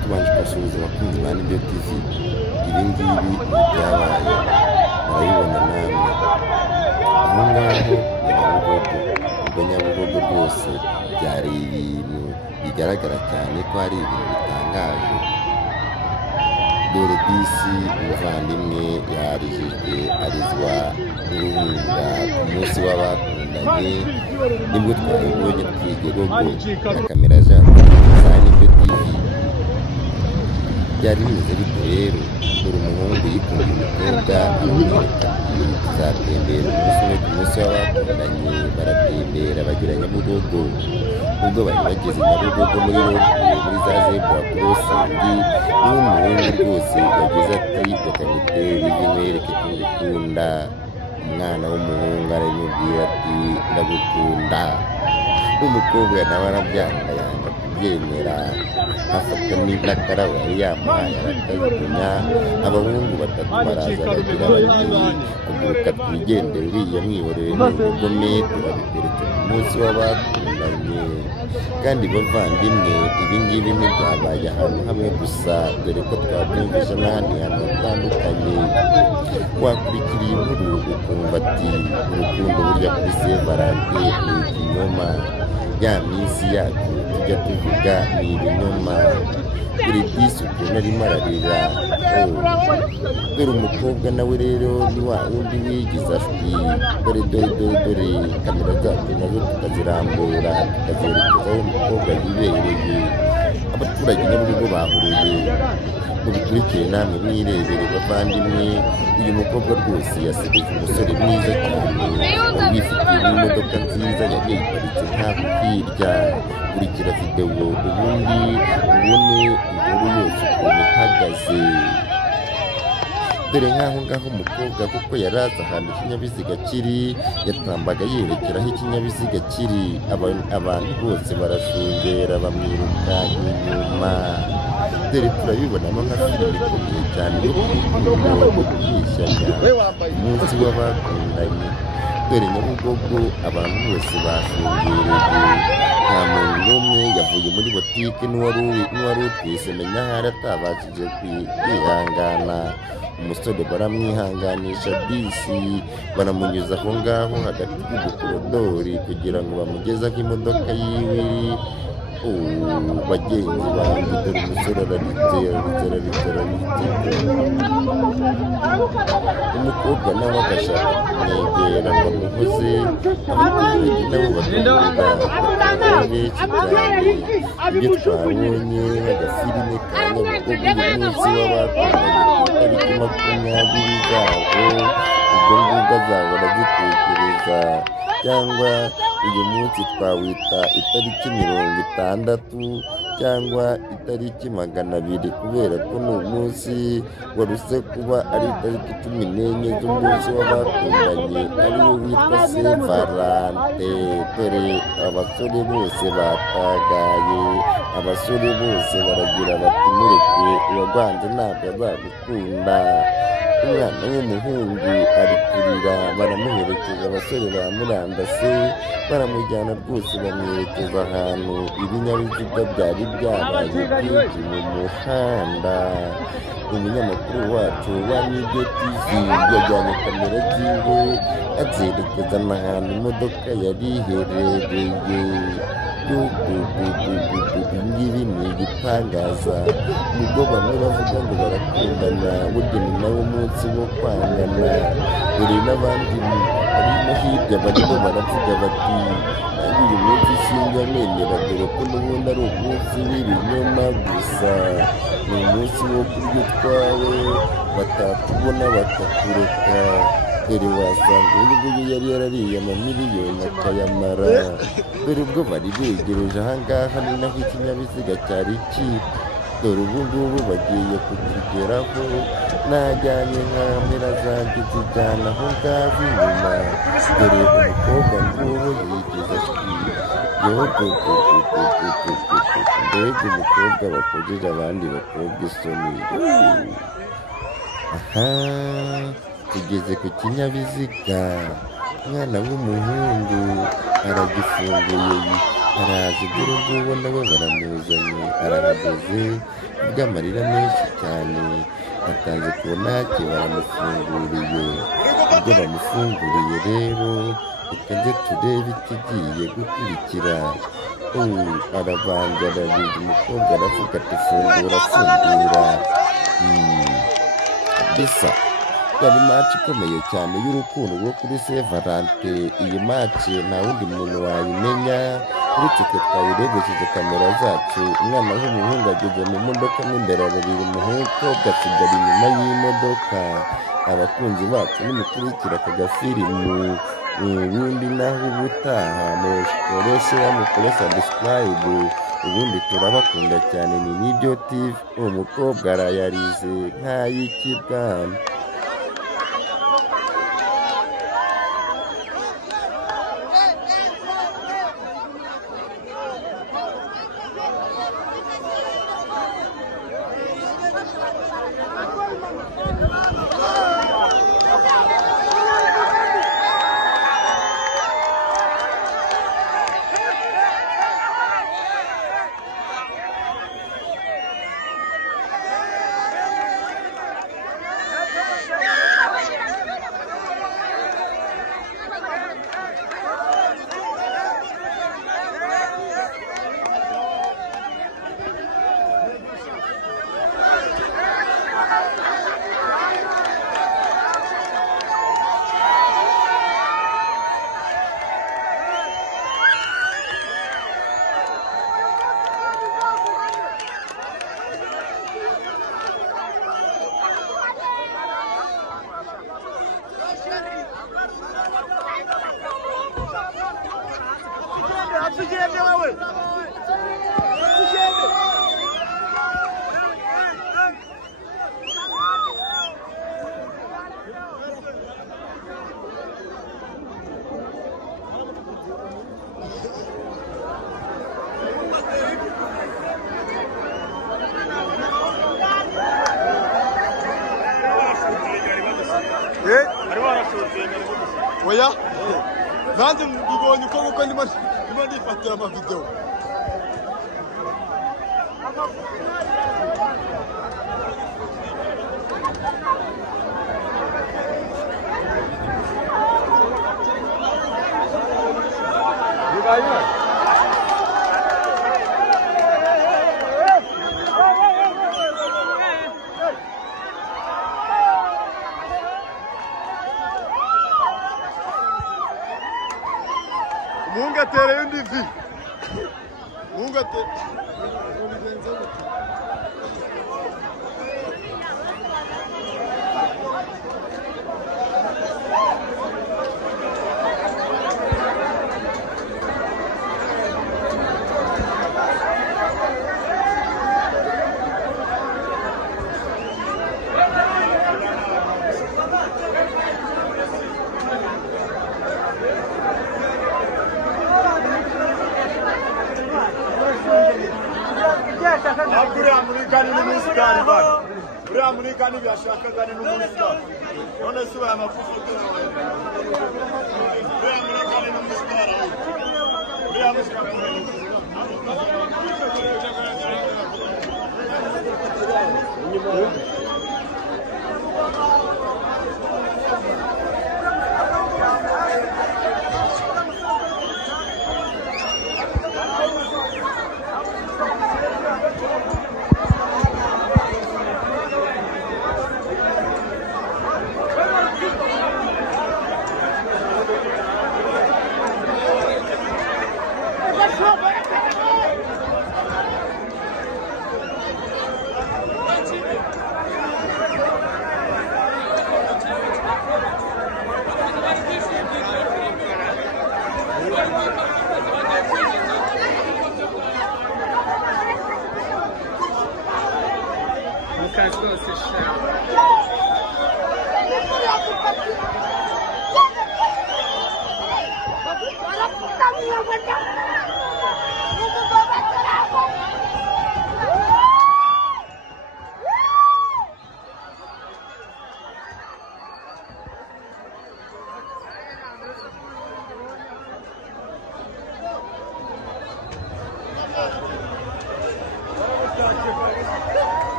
tubanje kubasuhuza abakunzi ba Nibyo TV. Ibi ngibi byabaye murabibona namwe, aho ngaho ubwo Nyabugogo rwose byari ibintu bigaragara cyane ko ari ibintu bitangaje. Dore bisi umuvandimwe yarijijwe arizwa n'uruhinja ku munsi w'abakundanye, nibwo twabibonye twigegogo na kamera zacu za Nibyo TV. Byari bimeze bite rero? Dore umuhungu yikundiye umukobwa aramwereka ati tuzatembera umunsi umwe ku munsi w'abakundanye. Baratembera bagera Nyabugogo. Ubwo bari bageze Nyabugogo muri za zebra crossing, niwo umuhungu rwose yagize ati reka ngutere ivi nkwereke ko ngukunda. Umwana w'umuhungu aramubwira ati ndagukunda. Umukobwa nawe arabyanga yanga kubyemera, afata n'akarabo yari yamuhaye arakajugunya. Abahungu batatu baraza bagira bati haguruka twigendere, uriya mwihorere n'ubugome, turabiteretse ku munsi w'abakundanye. Kandi bavandimwe, ibi ngibi ntibyabaye ahantu hamwe gusa, dore ko twabyumvise n'ahandi hantu hatandukanye. Wakurikira iyi nkuru ukumva ati urukundo burya kuri Saint Valentin ni ikinyoma, ya minsi yacu tujya tuvuga ni ibinyoma. Dore bisi ukuntu arimo ararira. Dore umukobwa nawe rero ni wa wundi wigize ashwi. Dore kamera zacu nazo tukazirambura tukazerekeza aho umukobwa yibereye. Abaturage Nyabugogo bahuruye. Mubikurikire namwe mwirebere bavandimwe. Uyu mukobwa rwose yasigaje umusore mwiza cyane, wari wifitiye n'imodoka nziza yari yayiparitse ntabwo hirya. Kurikira videwo ubundi ubone inkuru yose ukuntu ihagaze. Dore nk'aho ngaho umukobwa kuko yari azi ahantu ikinyabiziga kiri, yatambaga yerekera aho ikinyabiziga kiri. Abantu bose barashungera bamwiruka inyuma. Dore turabibonamo nka filime ikomeye cyane yo kwishyanya umunsi w'abakundanye. Dore Nyabugogo abantu bose bashungereye, nta muntu n'umwe yavuye muri botike n'uwari utwise menya ahari atabashije kwihangana. Umusore baramwihanganisha bisi, baramunyuza aho ngaho hagati y'udukorodori kugira ngo bamugeze aho imodoka yiwe iri. Bagenzi banjye, dore umusore araritera. Umukobwa nawe agashaka kumwegera ngo amuhoze. Abaturage nabo bakavuga benshi cyane. Ibyo twabonye agafilime ka Nyabugogo uyu munsi w'abakundanye ku itariki 20 zabo, ubwo ngubwo azahora azitekereza. Cyangwa uyu munsi twawita itariki 60 cyangwa itariki 200, kubera ko ni umunsi waruse kuba ari itariki 14 z'umunsi w'abakundanye, ariwo witwa Saint Valentin. Dore abasore bose batagaye, abasore bose baragira bati mureke uwagwanze ntabwo azagukunda. Umwana w'umuhungu ari kurira, baramuherekeza abasore bamurandase, baramujyana rwose bamwerekeza ahantu ibinyabiziga byari byabaye byinshi mu muhanda. Umunyamakuru wacu wa Nibyo TV yajyanye kamera ziwe azerekeza n'ahantu imodoka yari iherereye. Ibingibi ni igitangaza. Nubwo bamwe bavuga ngo barakundana, burya ni nawo munsi wo kwangana. Dore n'abandi barimo hirya barimo baravuga bati nanjye uyu munsi sinjya dore ko n'ubundi ari umunsi w'ibinyoma gusa. Ni umunsi wo kurya utwawe, batatubona bakakureka. Dore wasanga uyu nguyu yari yarariye amamiliyoni akayamara. Dore ubwo bari begereje aha ngaha ni naho ikinyabiziga cyari kiri. Dore ubu ngubu bagiye kukigeraho. Najyanye kamera zanjye zijyana aho ngaho inyuma. Dore umukobwa nguwo yigize ashwi. Mbega umukobwa bakojeje abandi bakobwa isoni. Aha, tugeze ku kinyabiziga. Umwana w'umuhungu aragifunguye araje dore nguwo nawe baramuzanye arahageze bw'amarira menshi cyane atanze kontake baramufunguriye ubwo bamufunguriye rero reka nze turebe ikigiye gukurikira arabanza ararira umukobwa aravuga ati fungura fungura bisa yari match ikomeye cyane y'urukundo rwo kuri Saint Valentin. Iyi match nta wundi muntu wayimenya uretse twe twayirebesheje kamera zacu. Umwana w'umuhungu ageze mu modoka n'imbere ararira umukobwa asigara inyuma y'imodoka. Abakunzi bacu nimukurikira aka gafilimu ubundi naho ubutaha mukore subscribe ubundi turabakunda cyane. ni Nibyo TV. Umukobwa arayarize nk'ay'ikibwana. Oya nanjye mbibonye uko kuko ndimo nifatira amavideo. Munga tere undi vi. Munga tere. Uriya Amerikani n'umusikari bana. Uriya Amerikani byashakaga n'umusikari. None se ubaye amafufu. Uriya Amerikani n'umusikari. Uriya musikari.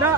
Nah,